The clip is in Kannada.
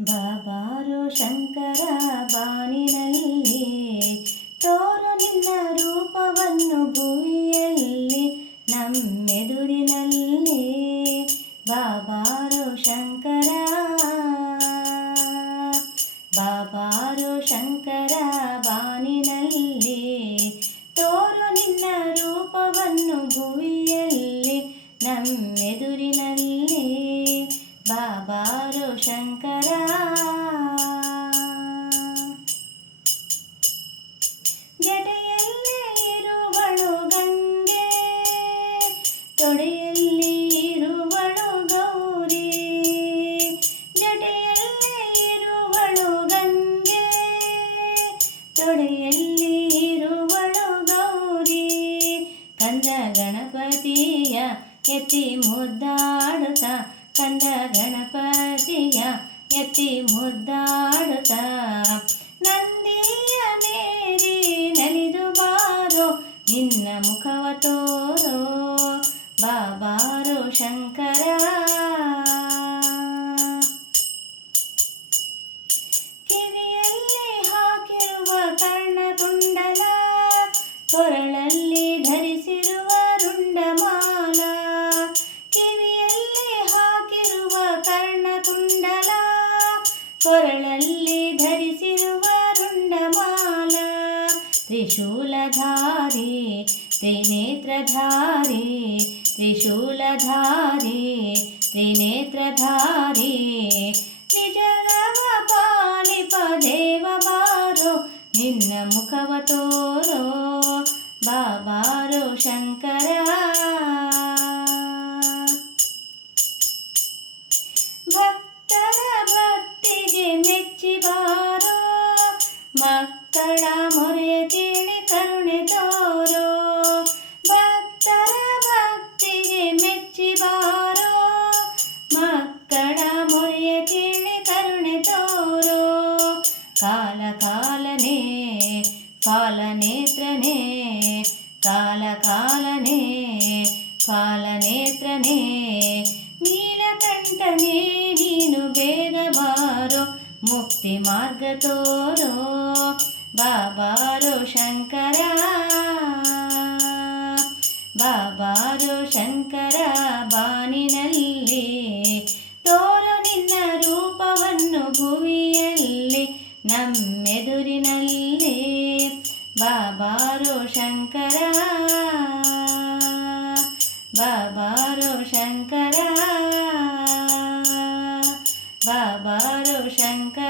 ಬಾಬಾರು ಶಂಕರ ಬಾನಿನಲ್ಲಿ ತೋರು ನಿನ್ನ ರೂಪವನ್ನು ಭೂಮಿಯಲ್ಲಿ ನಮ್ಮೆದುರಿನಲ್ಲಿ. ಬಾಬಾರು ಶಂಕರ ಬಾಬಾರು ಶಂಕರ ಬಾನಿನಲ್ಲಿ ತೋರು ನಿನ್ನ ರೂಪವನ್ನು ಭುವಿಯಲ್ಲಿ ಬಾಬಾರು ಶಂಕರ. ಜಡೆಯಲ್ಲಿ ಇರುವಳು ಗಂಗೆ. ತೊಡೆಯಲ್ಲಿ ಇರುವಳು ಗೌರಿ. ಜಡೆಯಲ್ಲಿ ಇರುವಳು ಗಂಗೆ. ತೊಡೆಯಲ್ಲಿ ಇರುವಳು ಗೌರಿ. ಕಂದ ಗಣಪತಿಯ ಎತ್ತಿ ಮುದ್ದಾಡುತ್ತ ಕಂದ ಗಣಪತಿಯ ಎತ್ತಿ ಮುದ್ದಾಡುತ್ತ ನಂದಿಯ ಮೇರಿ ನಲಿದು ಬಾರೋ, ನಿನ್ನ ಮುಖವ ತೋರೋ, ಬಾಬಾರೋ ಶಂಕರ. ಕಿವಿಯಲ್ಲಿ ಹಾಕಿರುವ ಕರ್ಣಕುಂಡಲ ಕೊರಳಲ್ಲಿ ಕೊರಳಲ್ಲಿ ಧರಿಸಿರುವ ರುಂಡಮಾಲ ತ್ರಿಶೂಲಧಾರಿ ತ್ರಿನೇತ್ರಧಾರಿ ತ್ರಿಶೂಲಧಾರಿ ತ್ರಿನೇತ್ರಧಾರಿ ನಿಜಗವ ಪಾಲಿಪ ದೇವ ಬಾರೋ ನಿನ್ನ ಮುಖವ ತೋರೋ ಬಾಬಾರೋ ಶಂಕರ ಮಕ್ಕಳ ಮೊರೆ ಕೇಳಿ ಕರುಣೆ ತೋರೋ. ಭಕ್ತರ ಭಕ್ತಿಗೆ ಮೆಚ್ಚಿ ಬಾರೋ. ಮಕ್ಕಳ ಮೊರೆ ಕೇಳಿ ಕರುಣೆ ತೋರೋ. ಕಾಲ ಕಾಲನೇ ಕಾಲನೇತ್ರನೇ ಕಾಲ ಕಾಲನೇ ಕಾಲನೇತ್ರನೇ ನೀಲಕಂಠನೇ ನೀನು ಬೇಗ ಬಾರೋ, ಮುಕ್ತಿ ಮಾರ್ಗ ತೋರೋ. ಬಾಬಾರೋ ಶಂಕರ ಬಾಬಾರೋ ಶಂಕರ ಬಾನಿನಲ್ಲಿ ತೋರು ನಿನ್ನ ರೂಪವನ್ನು ಭುವಿಯಲ್ಲಿ, ನಮ್ಮೆದುರಿನಲ್ಲಿ. ಬಾಬಾರೋ ಶಂಕರ ಬಾಬಾರೋ ಶಂಕರ ಬಾಬಾರೋ ಶಂಕರ